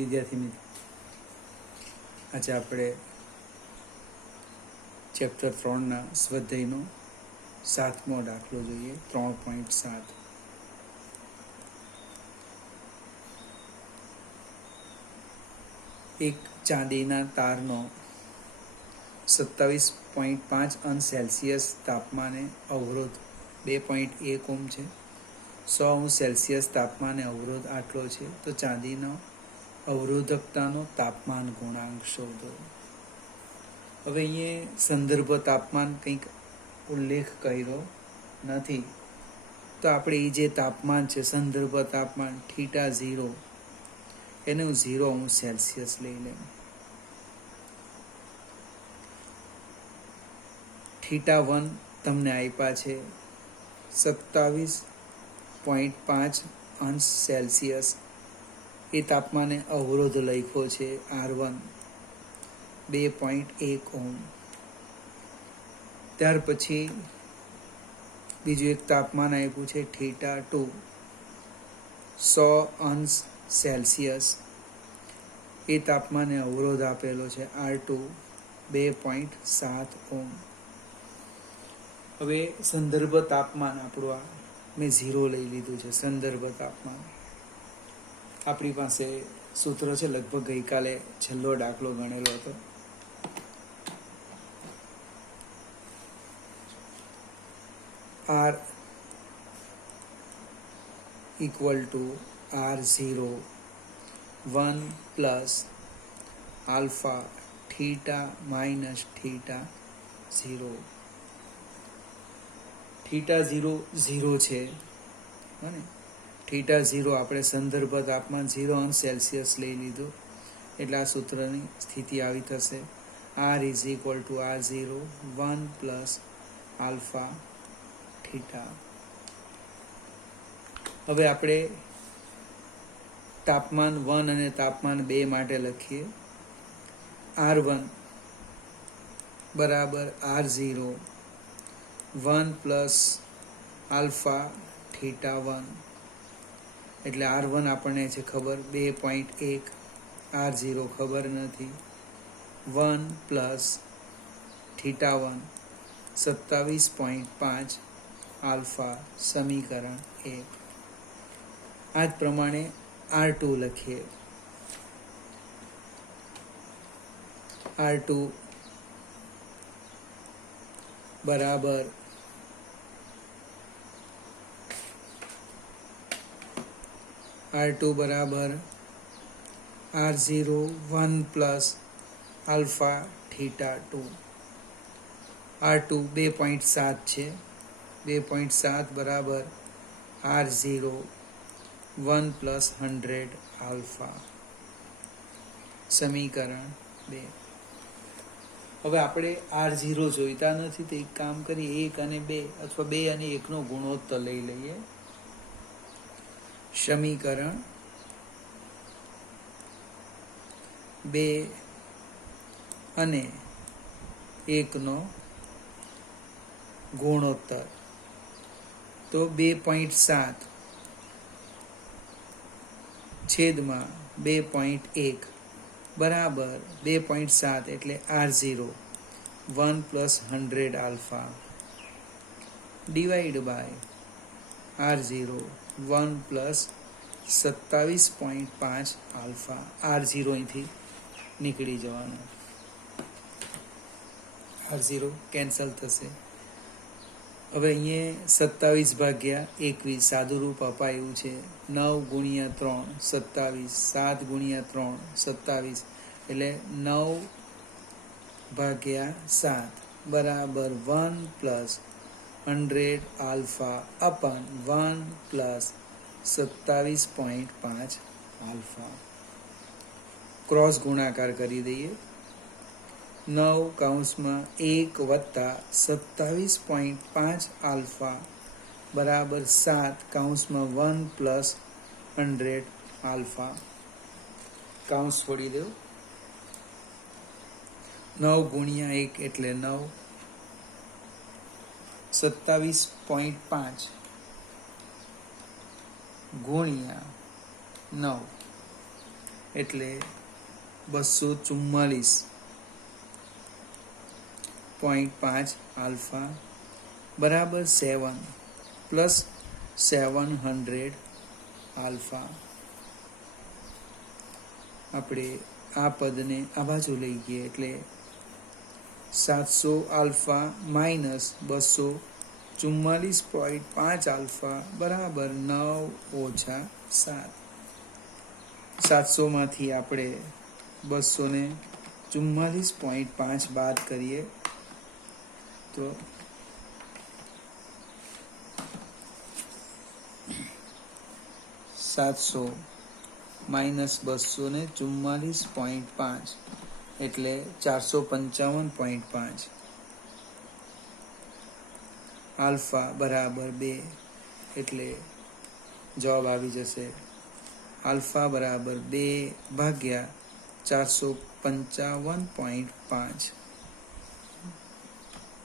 વિદ્યાર્થી મિત્રો, આજે આપણે ચેપ્ટર 3ના સ્વાધ્યાયનો 7મો દાખલો જોઈએ. 3.7. એક ચાંદીના તારનો 27.5 અંશ સેલ્સિયસ તાપમાને અવરોધ 2.1 ઓહ્મ છે. 100 અંશ સેલ્સિયસ તાપમાને અવરોધ આટલો છે, તો ચાંદીનો અવરોધકતાનો તાપમાન ગુણાંક શોધો. હવે અહીંયા સંદર્ભ તાપમાન કંઈક ઉલ્લેખ કર્યો નથી, તો આપણે એ જે તાપમાન છે સંદર્ભ તાપમાન θ0 એને હું 0 અંશ સેલ્સિયસ લઈ લઉં. θ1 તમને આપ્યા છે 27.5 અંશ સેલ્સિયસ. એ તાપમાને અવરોધ લખ્યો છે R1 2.1 ઓહ્મ. ત્યાર પછી બીજું એક તાપમાન આપ્યું છે θ2 100 અંશ સેલ્સિયસ. એ તાપમાને અવરોધ આપેલો છે R2 2.7 ઓહ્મ. હવે સંદર્ભ તાપમાન આપણું આ મેં 0 લઈ લીધું છે. સંદર્ભ તાપમાન આપણી પાસે સૂત્ર છે, લગભગ ગઈકાલે છેલ્લો દાખલો ગણેલો હતો. R equal to R0 1 plus alpha theta minus θ0. θ0 0 છે ને, θ0 આપણે સંદર્ભ તાપમાન 0 અંશ સેલ્સિયસ લઈ લીધું, એટલે આ સૂત્રની સ્થિતિ આવી થશે. R is equal to R0 1 plus alpha θ. હવે આપણે તાપમાન 1 અને તાપમાન 2 માટે લખીએ. R1 બરાબર R0 1 પ્લસ આલ્ફા θ1, એટલે R1 આપણને છે ખબર 2.1, R0 ખબર નથી. 1 પ્લસ θ1 27.5 આલ્ફા, સમીકરણ 1. આ જ પ્રમાણે R2 લખીએ. R2 બરાબર R2 બરાબર R0 1 પ્લસ આલ્ફા θ2. R2 2.7 છે. 2.7 બરાબર R0 1 પ્લસ 100 આલ્ફા, સમીકરણ 2. હવે આપણે R0 જોઈતા નથી, તો એક કામ કરીએ, 1 અને 2 અથવા 2 અને 1 નો ગુણોત્તર લઈ લઈએ. સમીકરણ 2 અને 1 નો ગુણોત્તર, તો 2.7 છેદમાં 2.1 બરાબર 2.7 એટલે R0 1 plus 100 alpha divide by R0 1 plus 27.5 alpha. R0 અહીંથી નીકળી જવાનું, R0 કેન્સલ થશે. હવે અહીંયા 27 ભાગ્યા 21 સાદુરૂપ અપાયું છે. 9 ગુણ્યા 3 27, 7 ગુણ્યા 3 27, એટલે 9 ભાગ્યા 7 બરાબર 1 પ્લસ 100 આલ્ફા અપન 1 પ્લસ 27.5 આલ્ફા. ક્રોસ ગુણાકાર કરી દઈએ. 9 કૌંસમાં 1 વત્તા 27.5 આલ્ફા બરાબર 7 કૌંસમાં 1 પ્લસ 100 આલ્ફા. કૌંસ છોડી દો. 9 ગુણ્યા 1 એટલે 9, 27.5 ગુણ્યા 9 એટલે 244.5 આલ્ફા બરાબર 7 પ્લસ 700 આલ્ફા. આપણે આ પદને આ બાજુ લઈ ગઈએ એટલે 700 આલ્ફા માઇનસ 244.5 આલ્ફા બરાબર 9 ઓછા 7. 700 માંથી આપણે 244.5 બાદ કરીએ તો 700 માઇનસ 244.5 એટલે 455.5 આલ્ફા બરાબર 2 એટલે જવાબ આવી જશે આલ્ફા બરાબર 2 ભાગ્યા 455.5.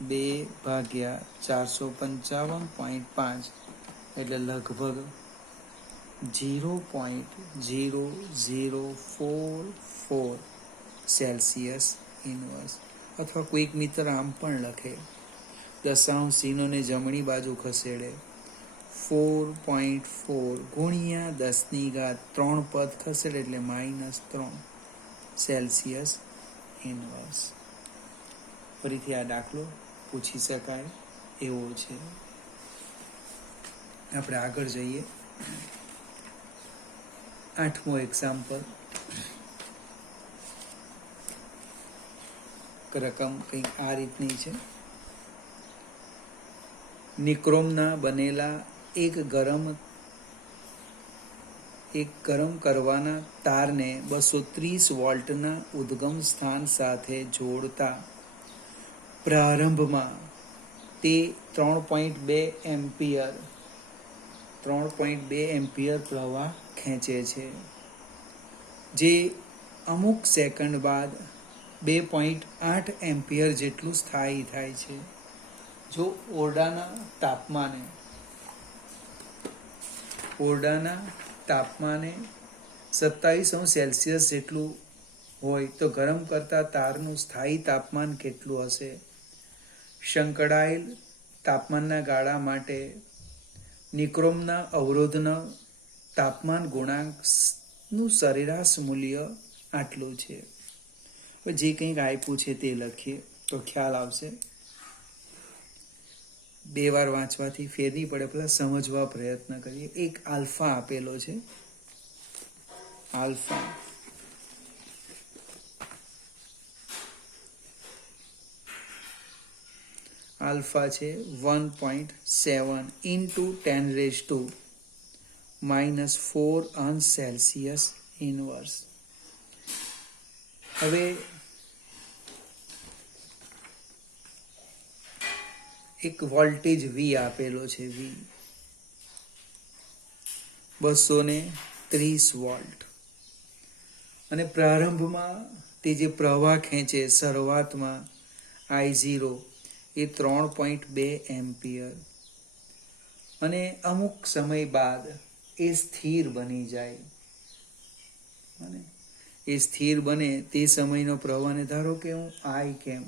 2 ભાગ્યા 455.5 એટલે લગભગ 0.0044 સેલ્સિયસ ઇનવર્સ. અથવા કોઈક મિત્ર આમ પણ લખે, દશાંશ ચિહ્નને જમણી બાજુ ખસેડે, 4.4 ગુણ્યા 10³ પદ ખસેડે એટલે -3 સેલ્સિયસ ઇનવર્સ. ફરીથી આ દાખલો પૂછી શકાય એવો છે. આપણે આગળ જઈએ. 8મો એક્ઝામ્પલ. રકમ કંઈક આ રીતની છે. નિક્રોમના બનેલા એક ગરમ કરવાના તારને 230 વોલ્ટના ઉદ્ગમ સ્થાન સાથે જોડતા પ્રારંભમાં તે 3.2 એમ્પિયર પ્રવાહ ખેંચે છે, જે અમુક સેકન્ડ બાદ 2.8 એમ્પિયર જેટલું સ્થાયી થાય છે. જો ઓરડાના તાપમાને 27° સેલ્સિયસ જેટલું હોય તો ગરમ કરતા તારનું સ્થાયી તાપમાન કેટલું હશે? સંકળાયેલ તાપમાનના ગાળા માટે નિક્રોમના અવરોધના તાપમાન ગુણાંકનું સરેરાશ મૂલ્ય આટલું છે. જે કંઈક આપ્યું છે તે લખીએ તો ખ્યાલ આવશે. 2 વાર વાંચવાથી ફેર નહીં પડે, પહેલા સમજવા પ્રયત્ન કરીએ. એક આલ્ફા આપેલો છે. આલ્ફા છે 1.7 × 10⁻⁻⁴ અંશ સેલ્સિયસ ઇનવર્સ. હવે એક વોલ્ટેજ V આપેલો છે. V 230 વોલ્ટ અને પ્રારંભમાં તે જે પ્રવાહ ખેંચે શરૂઆતમાં I0 એ 3.2 એમ્પિયર અને અમુક સમય બાદ એ સ્થિર બની જાય. અને એ સ્થિર બને તે સમયનો પ્રવાહને ધારો કે હું I કેમ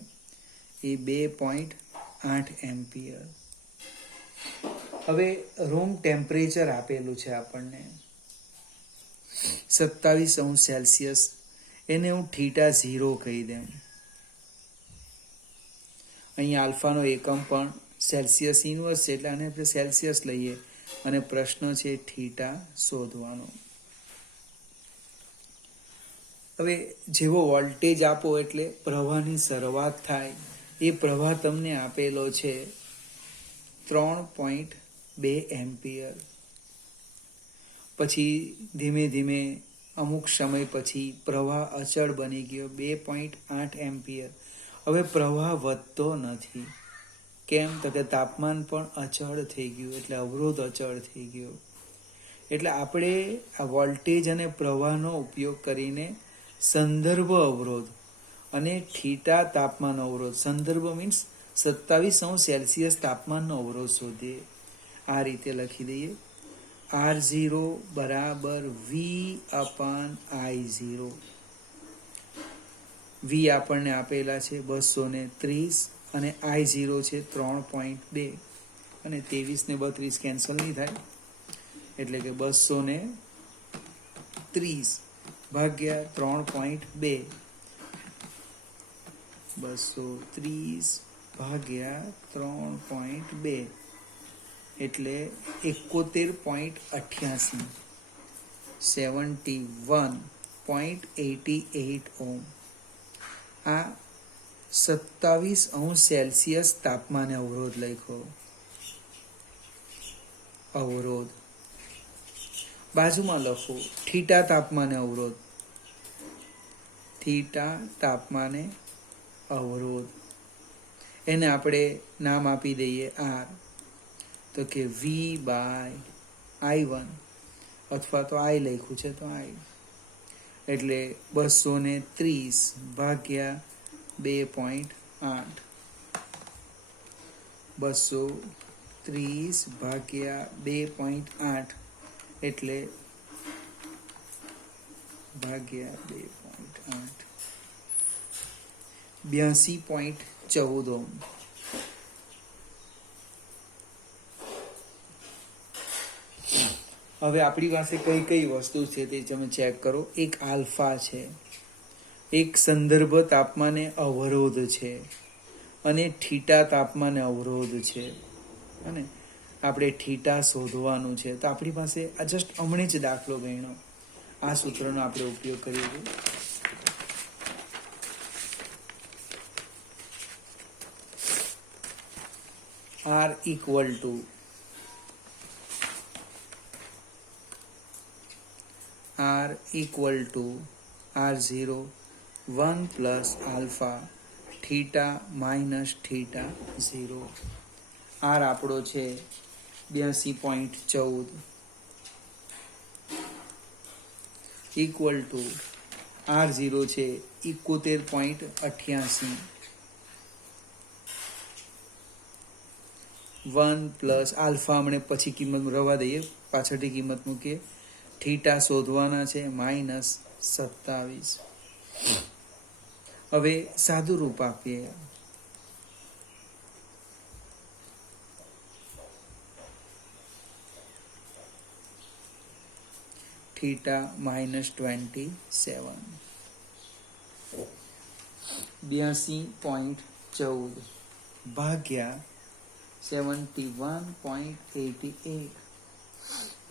એ 2.8 એમ્પિયર. હવે રૂમ ટેમ્પરેચર આપેલું છે આપણને 27° સેલ્સિયસ. એને હું θ0 કહી દઉં. અહીંયા આલ્ફાનો એકમ પણ સેલ્સિયસ ઇનવર્સ છે એટલે આને આપણે સેલ્સિયસ લઈએ અને પ્રશ્ન છે θ શોધવાનો. હવે જેવો વોલ્ટેજ આપો એટલે પ્રવાહની શરૂઆત થાય. એ પ્રવાહ તમને આપેલો છે 3.2 એમ્પિયર. પછી ધીમે ધીમે અમુક સમય પછી પ્રવાહ અચળ બની ગયો 2.8 એમ્પિયર. હવે પ્રવાહ વધતો નથી. કેમ? તો કે તાપમાન પણ અચળ થઈ ગયું એટલે અવરોધ અચળ થઈ ગયો. એટલે આપણે આ વોલ્ટેજ અને પ્રવાહનો ઉપયોગ કરીને સંદર્ભ અવરોધ અને θ તાપમાન અવરોધ, સંદર્ભ મીન્સ 27° સેલ્સિયસ તાપમાનનો અવરોધ શોધીએ. આ રીતે લખી દઈએ. R0 બરાબર V/I0. V આપણને આપેલા છે 230 અને I0 છે 3.2 અને 23 ને 32 કેન્સલ નહીં થાય એટલે કે 230 ભાગ્યા 3.2 230 ભાગ્યા 3.2 એટલે 71.88 71.88 ઓમ. આ 27°C તાપમાને અવરોધ લખ્યો. અવરોધ બાજુમાં લખો થીટા તાપમાને અવરોધ. થીટા તાપમાને અવરોધ એને આપણે નામ આપી દઈએ R, તો કે V/I1 અથવા તો I લખ્યું છે તો I એટલે 230 ભાગ્યા 2.8 230 ભાગ્યા 2.8 એટલે ભાગ્યા 2.8 82.14 ઓમ. હવે આપણી પાસે કઈ કઈ વસ્તુ છે તે તમે ચેક કરો. એક આલ્ફા છે, એક સંદર્ભ તાપમાને અવરોધ છે અને થીટા તાપમાને અવરોધ છે. અને આપણે થીટા શોધવાનું છે તો આપણી પાસે આ જસ્ટ હમણાં જ દાખલો ગણ્યો. આ સૂત્રનો આપણે ઉપયોગ કરીએ છીએ. R equal to R0 1 plus alpha theta minus theta 0. R આપણો છે 82.14 equal to R0 છે 71.88 1 પ્લસ આલ્ફા હમણે પછી કિંમત રવા દઈએ, પાછળથી કિંમત મૂકીએ. થીટા શોધવાના છે -27. હવે સાદું રૂપ આપીએ. થીટા -27 82.14 ભાગ્યા 71.88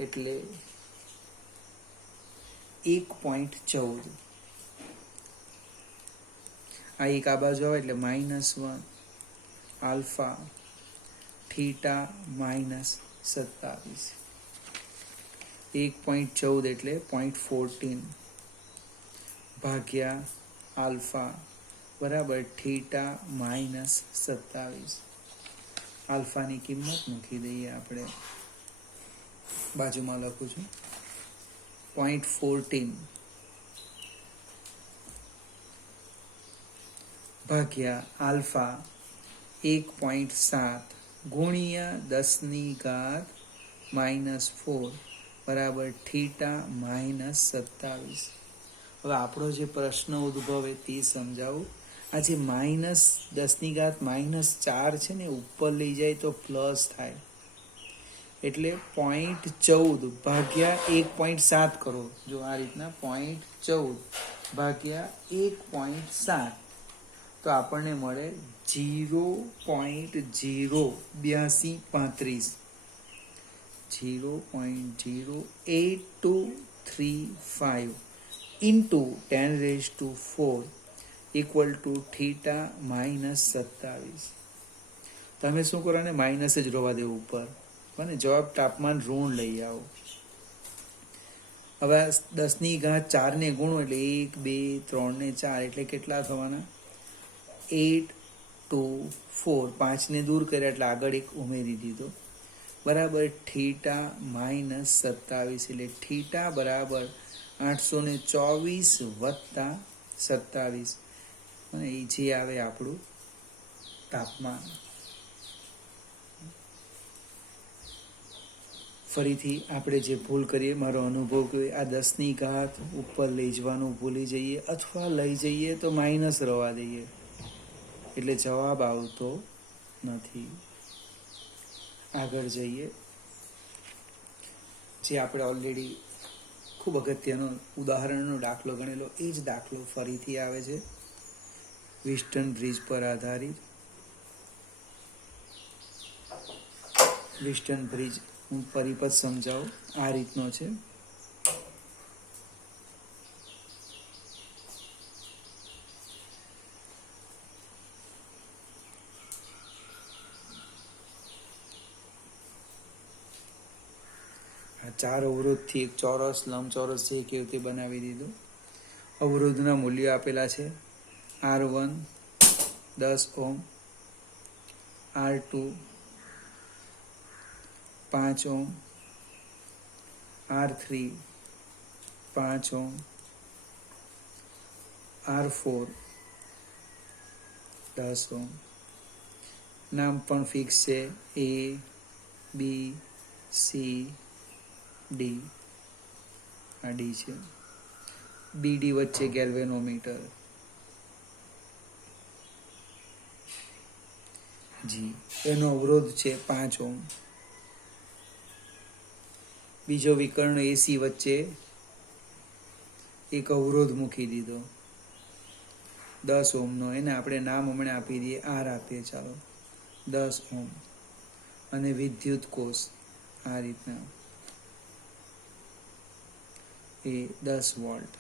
એટલે 1.14. આ એક આ બાજુ આવે એટલે -1 આલ્ફા થીટા -27 1.14 એટલે 0.14 ભાગ્યા આલ્ફા બરાબર થીટા -27. આલ્ફાની કિંમત મૂકી દઈએ આપણે, બાજુમાં લખું છું 0.14 ભાગ્યા આલ્ફા 1.7 ગુણ્યા 10⁻⁻4 બરાબર થીટા -27. હવે આપણો જે પ્રશ્ન ઉદ્ભવે તે સમજાવું. આ જે -10⁻⁻4 છે ને ઉપર લઈ જાય તો પ્લસ થાય એટલે 0.14 ભાગ્યા 1.7 કરો. જો આ રીતના 0.14 ભાગ્યા 1.7 તો આપણને મળે 0.08235 0.08235 into 10⁴ equal to થીટા -27. તમે શું કરો ને માઇનસ જ રોવા દેવું ઉપર અને જવાબ તાપમાન ઋણ લઈ આવો. હવે 10⁻4 ને ગુણો એટલે 1 2 3 ને 4 એટલે કેટલા થવાના? 8 2 4 5 ને દૂર કર્યા એટલે આગળ એક ઉમેરી દીધો બરાબર થીટા -27 એટલે થીટા બરાબર 824 વત્તા 27 અને એ જે આવે આપણું તાપમાન. ફરીથી આપણે જે ભૂલ કરીએ, મારો અનુભવ કે આ 10ની ઘાત ઉપર લઈ જવાનું ભૂલી જઈએ અથવા લઈ જઈએ તો માઇનસ રવા દઈએ, એટલે જવાબ આવતો નથી. આગળ જઈએ. જે આપણે ઓલરેડી ખૂબ અગત્યનો ઉદાહરણનો દાખલો ગણેલો એ જ દાખલો ફરીથી આવે છે, વિસ્ટન બ્રિજ પર આધારિત. વિસ્ટન બ્રિજ હું પરિપથ સમજાવું. આ રીતનો છે. આ 4 અવરોધથી એક ચોરસ, લંબચોરસ જે કેવું તે બનાવી દીધું. અવરોધના મૂલ્યો આપેલા છે. R1 10 ohm, R2 5 ohm, R3 5 ohm, R4 10 ohm. નામ પણ ફિક્સ છે, A, B, C, D. આ D છે. BD વચ્ચે ગેલ્વેનોમીટર. જી એનો અવરોધ છે 5 ઓહ્મ. બીજો વિકર્ણ AC વચ્ચે એક અવરોધ મૂકી દીધો 10 ઓહ્મનો, એને આપણે નામ હમણાં આપી દઈએ, R આપીએ, ચાલો 10 ઓહ્મ. અને વિદ્યુત કોષ આ રીતના એ 10 વોલ્ટ.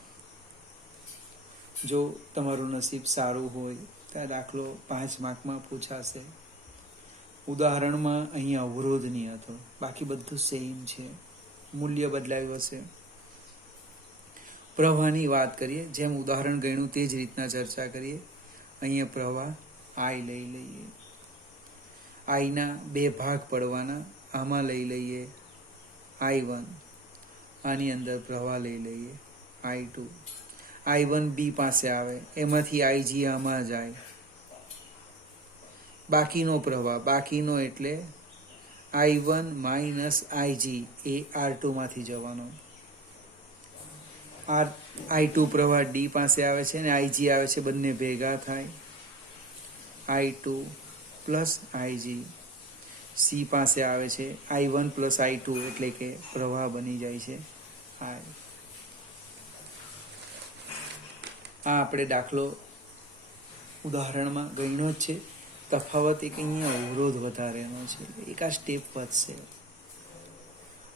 જો તમારું નસીબ સારું હોય તો આ દાખલો 5 માર્કમાં પૂછાશે. ઉદાહરણમાં અહીંયા અવરોધ નહીં હતો, બાકી બધું સેમ છે, મૂલ્ય બદલાયું હશે. પ્રવાહની વાત કરીએ, જેમ ઉદાહરણ ગણ્યું તે જ રીતના ચર્ચા કરીએ. અહીંયા પ્રવાહ I લઈ લઈએ. આઈના 2 ભાગ પડવાના, આમાં લઈ લઈએ I1, આની અંદર પ્રવાહ લઈ લઈએ I2. I1 B પાસે આવે, એમાંથી IG આમાં જાય. બાકીનો પ્રવાહ, બાકીનો એટલે I1 માઇનસ IG એ R2 માંથી જવાનો. I2 પ્રવાહ D પાસે આવે છે અને IG આવે છે, બંને ભેગા થાય I2 પ્લસ IG. C પાસે આવે છે I1 પ્લસ I2 એટલે કે પ્રવાહ બની જાય છે I. આ આપણે દાખલો ઉદાહરણમાં ગણ્યો જ છે. તફાવત એક અહીંયા અવરોધ વધારેનો છે, એક આ સ્ટેપ વધશે.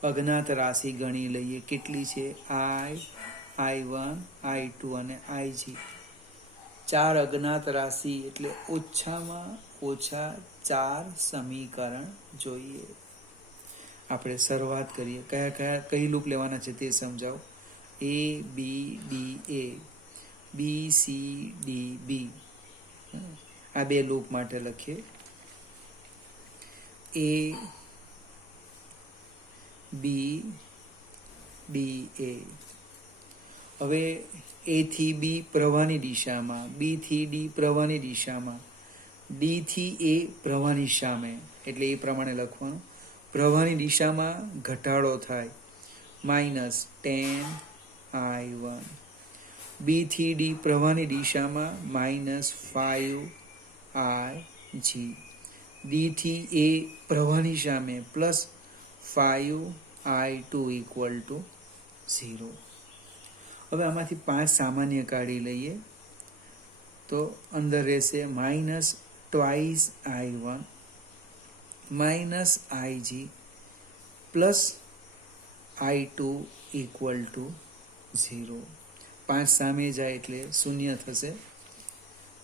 અજ્ઞાત રાશિ ગણી લઈએ, કેટલી છે? I1, I2 અને IG. 4 અજ્ઞાત રાશિ એટલે ઓછામાં ઓછા 4 સમીકરણ જોઈએ. આપણે શરૂઆત કરીએ. કઈ લૂપ લેવાના છે તે સમજાવો. A B D A, B C D B. આ 2 લૂપ માટે લખીએ. A B D A. હવે A થી B પ્રવાહની દિશામાં, B થી D પ્રવાહની દિશામાં, D થી A પ્રવાહની સામે, એટલે એ પ્રમાણે લખવાનું. પ્રવાહની દિશામાં ઘટાડો થાય, માઇનસ 10I1. B થી D પ્રવાહની દિશામાં માઇનસ 5IG. D થી A પ્રવાહની સામે પ્લસ 5I2 ઇક્વલ ટુ 0. હવે આમાંથી 5 સામાન્ય કાઢી લઈએ તો અંદર રહેશે minus twice I1 minus IG plus I2 equal to 0. 5 સામે જાય એટલે શૂન્ય થશે,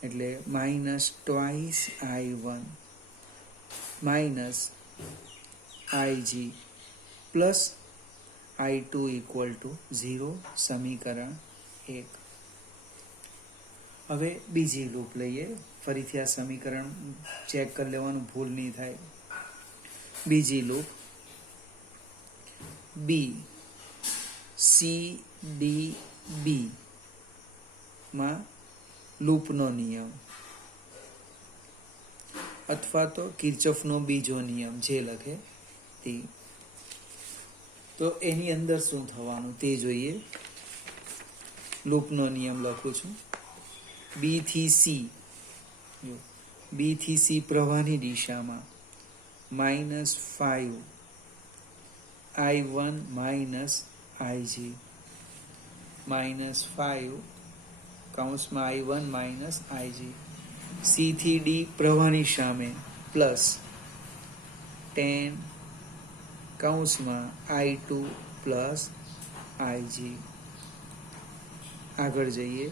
એટલે minus twice I1 minus IG plus I2 equal to 0. સમીકરણ 1. હવે બીજી લૂપ લઈએ. ફરીથી આ સમીકરણ ચેક કરી લેવાનું, ભૂલ નહીં થાય. બીજી loop B C D B માં લૂપનો નિયમ અથવા તો કિર્ચોફનો બીજો નિયમ જે લખે તે. તો એની અંદર શું થવાનું તે જોઈએ. લૂપનો નિયમ લખું છું. બી થી સી, બી થી સી પ્રવાહની દિશામાં -5 I1 માઇનસ IG, -5 કૌંસમાં I1 માઇનસ IG. સી થી ડી પ્રવાહની સામે +10 કૌંસમાં I2 પ્લસ IG. આગળ જઈએ.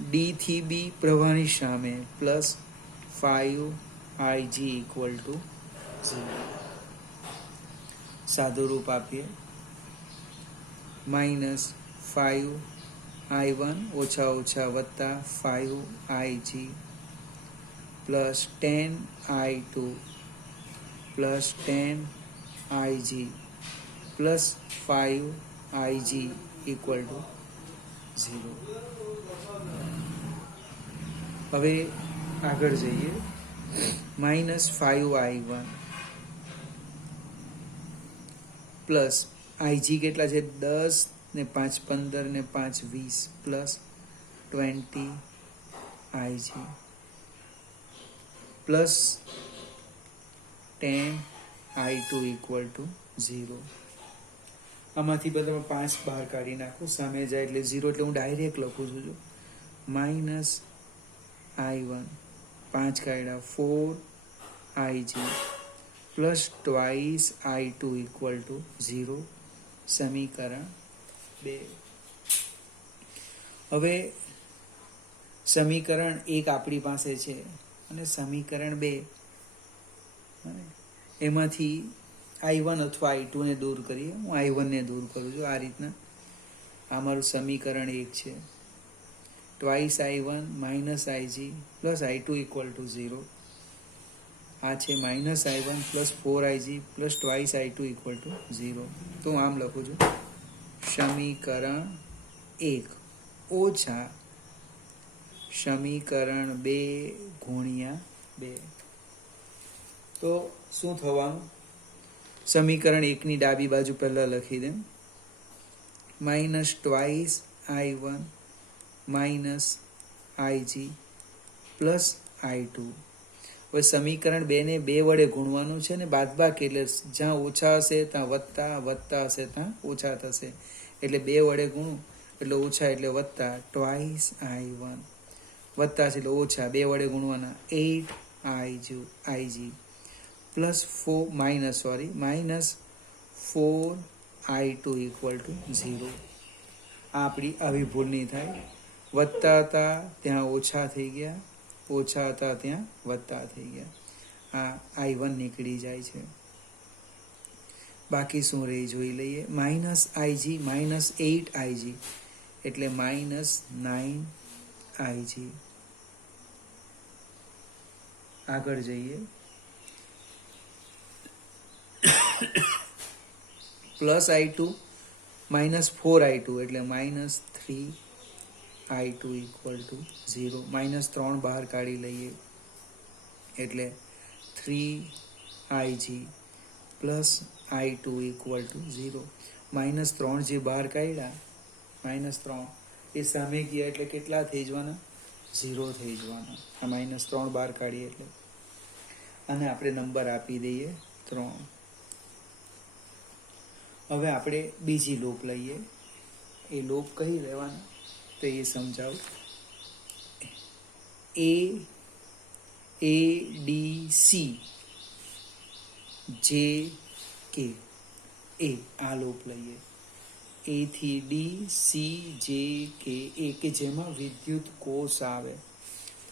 ડી થી બી પ્રવાહની સામે +5 IG = 0. સાદું રૂપ આપીએ. -5 I1 -5 IG +10 I2 +10 IG +5 IG = 0. હવે આગળ જઈએ. -5 I1 પ્લસ IG કેટલા છે? 10 ને 5 15 ને 5 20 પ્લસ 20 IG પ્લસ 10 I2 = 0. આમાંથી બધા 5 બહાર કાઢી નાખું. સામે જાય એટલે 0, એટલે હું ડાયરેક્ટ લખું છું. જો -I1 5 કાઢ્યા 4 IG પ્લસ ટ્વાઇસ I2 = 0. સમીકરણ 2. હવે સમીકરણ 1 આપણી પાસે છે અને સમીકરણ 2, એમાંથી I1 અથવા I2 ને દૂર કરીએ. હું I1 ને દૂર કરું છું આ રીતના. આ મારું સમીકરણ 1 છે. Twice I1 minus IG plus I2 = 0. આ છે -I1 plus 4IG plus twice I2 = 0. તો હું આમ લખું છું. સમીકરણ 1 ઓછા સમીકરણ 2 ગુણ્યા 2. તો શું થવાનું? સમીકરણ 1ની ડાબી બાજુ પહેલા લખી દે. -Twice I1 minus IG plus I2. હવે સમીકરણ 2 ને 2 વડે ગુણવાનું છે ને બાદબાકી, એટલે જ્યાં ઓછા હશે ત્યાં વત્તા, વત્તા હશે ત્યાં ઓછા થશે. એટલે 2 વડે ગુણું એટલે ઓછા એટલે વત્તા. ટ્વાઇસ I1 વત્તા છે એટલે ઓછા, 2 વડે ગુણવાના 8 IG પ્લસ -4 I2 = 0. આપણી આવી ભૂલ નહીં થાય. વત્તા હતા ત્યાં ઓછા થઈ ગયા, ઓછા હતા ત્યાં વત્તા થઈ ગયા. આ I1 નીકળી જાય છે. બાકી શું રહી જોઈ લઈએ. -IG -8 IG એટલે -9 IG. આગળ જઈએ. પ્લસ I2 -4 I2 એટલે -3 I2 = 0. -3 બહાર કાઢી લઈએ એટલે 3 IG પ્લસ I2 = 0. -3 જે બહાર કાઢ્યા, -3 એ સામે ગયા એટલે કેટલા થઈ જવાના? 0 થઈ જવાના. આ -3 બહાર કાઢીએ એટલે. અને આપણે નંબર આપી દઈએ 3. હવે આપણે બીજી લૂપ લઈએ. એ લૂપ કઈ લેવાના તો એ સમજાવું. ADC JK આ લૂપ લઈએ. A થી D C J K A કે જેમાં વિદ્યુત કોષ આવે.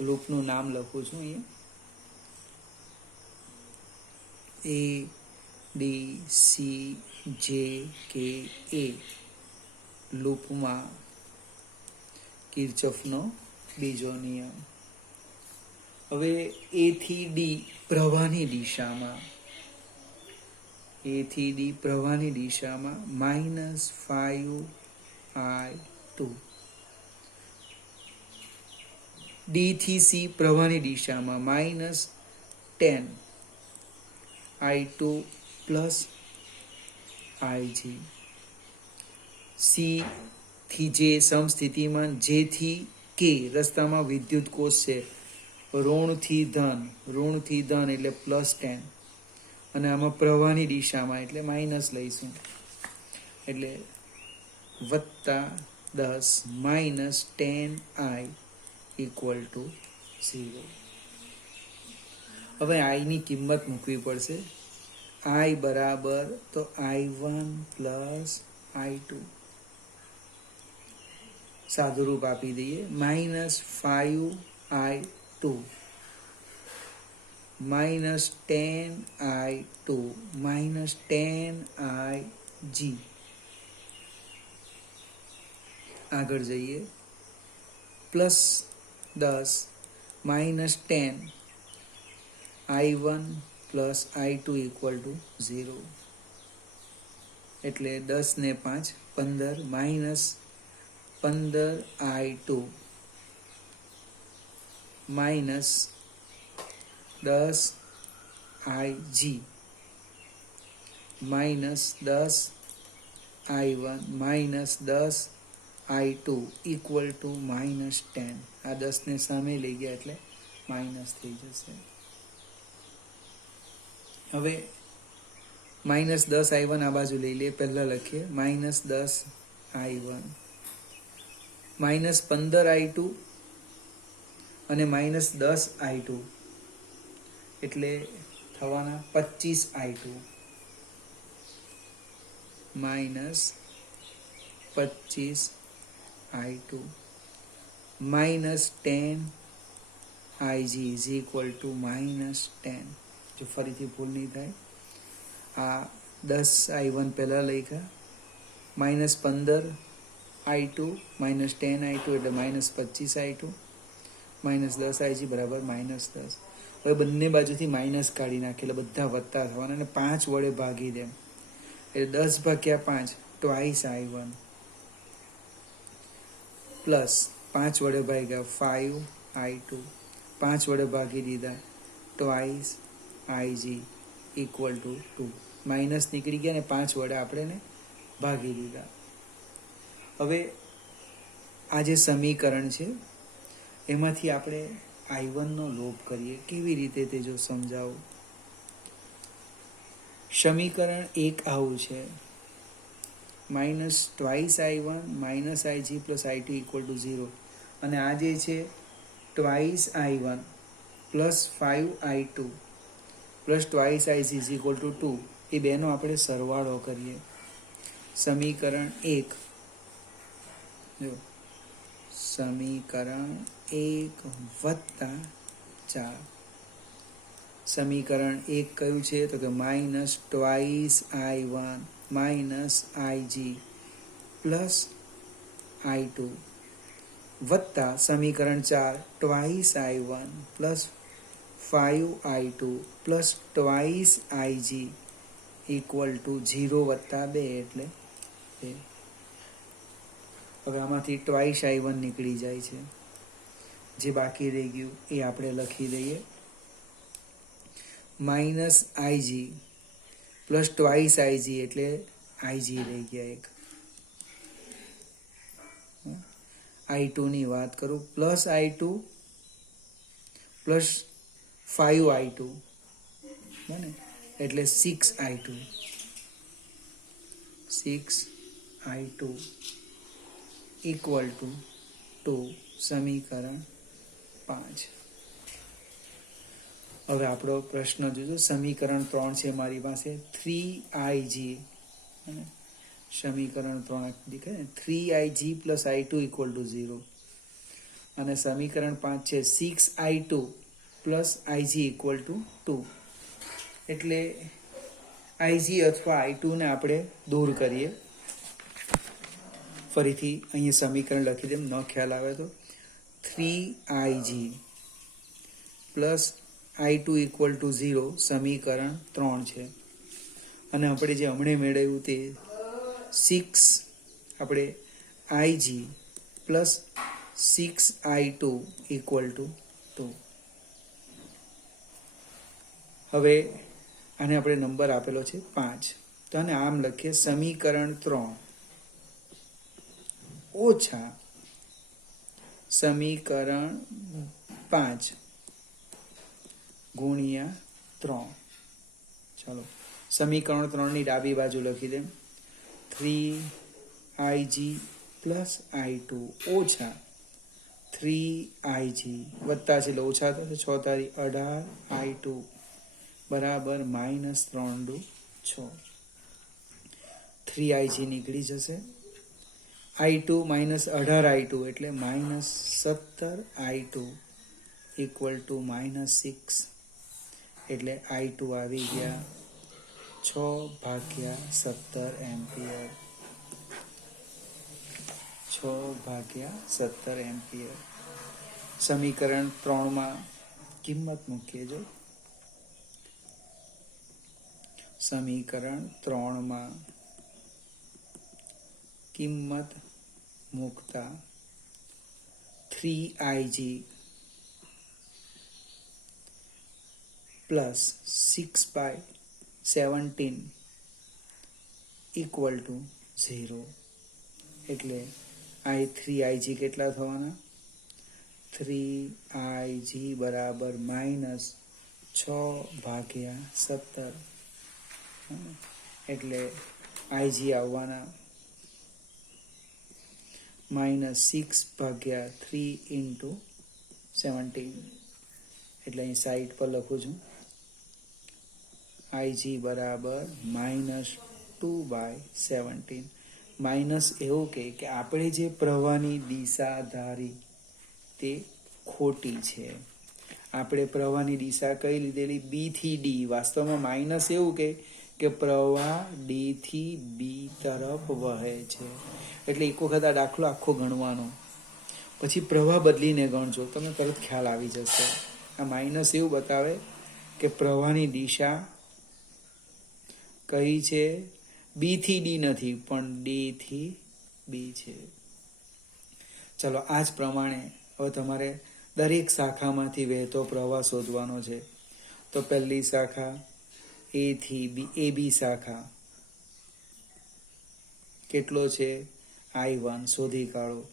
લૂપનું નામ લખું છું અહીંયા. ADC JK A લૂપમાં કિર્ચોફનો બીજો નિયમ. હવે A થી D પ્રવાહની દિશામાં, A થી D પ્રવાહની દિશામાં -5 I2. D થી C પ્રવાહની દિશામાં -10 I2 પ્લસ IG. સી થી જે સમસ્થિતિમાન, જે થી કે રસ્તામાં વિદ્યુત કોષ છે, ઋણથી ધન એટલે +10, અને આમાં પ્રવાહની દિશામાં એટલે માઇનસ લઈશું, એટલે +10 - 10i = 0. હવે i ની કિંમત મૂકવી પડશે. i બરાબર તો i1 + i2, સાદું રૂપ આપી દઈએ, -5i2 -10i2 -10ig. આગળ જઈએ, +10 -10 i1 + i2 = 0. એટલે 10 ને 5 15 -15i2 -10ig -10i1 -10i2 = -10. આ 10 ને સામે લઈ ગયા એટલે માઇનસ થઈ જશે. હવે -10i1 આ બાજુ લઈ લઈએ. પહેલા લખીએ -10i1 -15i2 અને -10i2 એટલે થવાના 25i2 -25i2 -10ig = -10. જો ફરીથી ભૂલ નહીં થાય, આ 10i1 પહેલાં લખ્યા, -15i2 -10i2 એટલે -25i2 -10ig બરાબર -10. હવે બંને બાજુથી માઇનસ કાઢી નાખીએ એટલે બધા વત્તા થવાના, અને 5 વડે ભાગી દે એટલે 10/5 2i1 પ્લસ 5 વડે ભાગ્યા 5i2, 5 વડે ભાગી દીધા 2ig = 2. માઇનસ નીકળી ગયા ને 5 વડે આપણે ભાગી દીધા. હવે આ જે સમીકરણ છે એમાંથી આપણે i1 નો લોપ કરીએ. કેવી રીતે તે જો સમજાવું. સમીકરણ 1 આવું છે, -2i1 -ig + i2 = 0, અને આ જે છે 2i1 + 5i2 + 2ig = 2, એ બેનો આપણે સરવાળો કરીએ. સમીકરણ 1 જો, સમીકરણ 1 + 4. સમીકરણ 1 કયું છે તો કે -2i1 -ig + i2 વત્તા સમીકરણ 4 2i1 + 5i2 + 2ig = 0 + 2 એટલે 2. હવે આમાંથી 2i1 નીકળી જાય છે. જે બાકી રહી ગયું એ આપણે લખી દઈએ, -ig + 2ig એટલે ig રહી ગયા એક. i2 ની વાત કરું, +i2 + 5i2 બને એટલે 6i2 = 2. સમીકરણ 5. હવે આપણો પ્રશ્ન જોજો. સમીકરણ 3 છે મારી પાસે, 3ig, સમીકરણ 3 દેખાય ને, 3ig + i2 = 0, અને સમીકરણ 5 છે 6i2 + ig = 2. એટલે ig અથવા i2 ને આપણે દૂર કરીએ. ફરીથી અહીંયા સમીકરણ લખી દે, ન ખ્યાલ આવે તો, 3ig + i2 = 0 સમીકરણ 3 છે. અને આપણે જે હમણે મેળવ્યું તે 6 આપણે ig + 6i2 = 2. હવે આને આપણે નંબર આપેલો છે 5, તો આને આમ લખીએ, સમીકરણ 3 ઓછા સમીકરણ 5 ગુણ્યા 3. ચાલો સમીકરણ 3 ની ડાબી બાજુ લખી દે 3ig પ્લસ i2 ઓછા 3ig વત્તા છે એટલે ઓછા થશે 6 તારી 18i2 બરાબર -3 6. 3ig નીકળી જશે i2 -18i2 એટલે -17i2 ઇક્વલ ટુ -6 એટલે i2 આવી ગયા 6/17 એમ્પિયર. 6/17 એમ્પિયર. સમીકરણ 3 માં કિંમત મૂકીએ. જો સમીકરણ 3 માં કિંમત મૂકતા 3ig પ્લસ 6/17 ઇક્વલ ટુ 0 એટલે 3ig કેટલા થવાના 3ig બરાબર -6/17 એટલે ig આવવાના -6/3 ઇન્ટુ 17 એટલે અહીં સાઈડ પર લખું છું ig બરાબર -2/17. માઇનસ એવું કે આપણે જે પ્રવાહની દિશા ધારી તે ખોટી છે. આપણે પ્રવાહની દિશા કઈ લીધેલી બી થી ડી. વાસ્તવમાં માઇનસ એવું કે પ્રવાહ ડી થી બી તરફ વહે છે. એટલે એક વખત આ દાખલો આખો ગણવાનો પછી પ્રવાહ બદલીને ગણજો તમને તરત ખ્યાલ આવી જશે. આ માઇનસ એવું બતાવે કે પ્રવાહની દિશા કઈ છે બી થી ડી નથી પણ ડી થી બી છે. ચલો આ જ પ્રમાણે હવે તમારે દરેક શાખામાંથી વહેતો પ્રવાહ શોધવાનો છે. તો પહેલી શાખા એ થી બી એ બી શાખા કેટલો છે I1 શોધી કાઢો.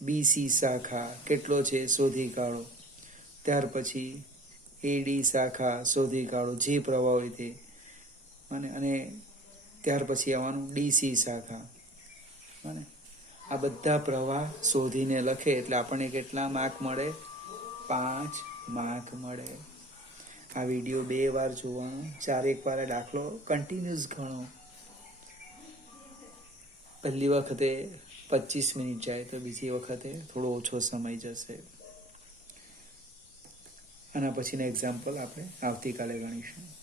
બીસી શાખા કેટલો છે શોધી કાઢો. ત્યાર પછી એડી શાખા શોધી કાઢો જે પ્રવાહ હોય તે અને ત્યાર પછી આવવાનું ડીસી શાખા. અને આ બધા પ્રવાહ શોધીને લખે એટલે આપણને કેટલા માર્ક મળે 5 માર્ક મળે. આ વિડીયો 2 વાર જોવાનો 4 વાર દાખલો કન્ટિન્યુઅસ ગણો. પહેલી વખતે 25 મિનિટ જાય તો બીજી વખતે થોડો ઓછો સમય જશે. આના પછીના એક્ઝામ્પલ આપણે આવતીકાલે ગણીશું.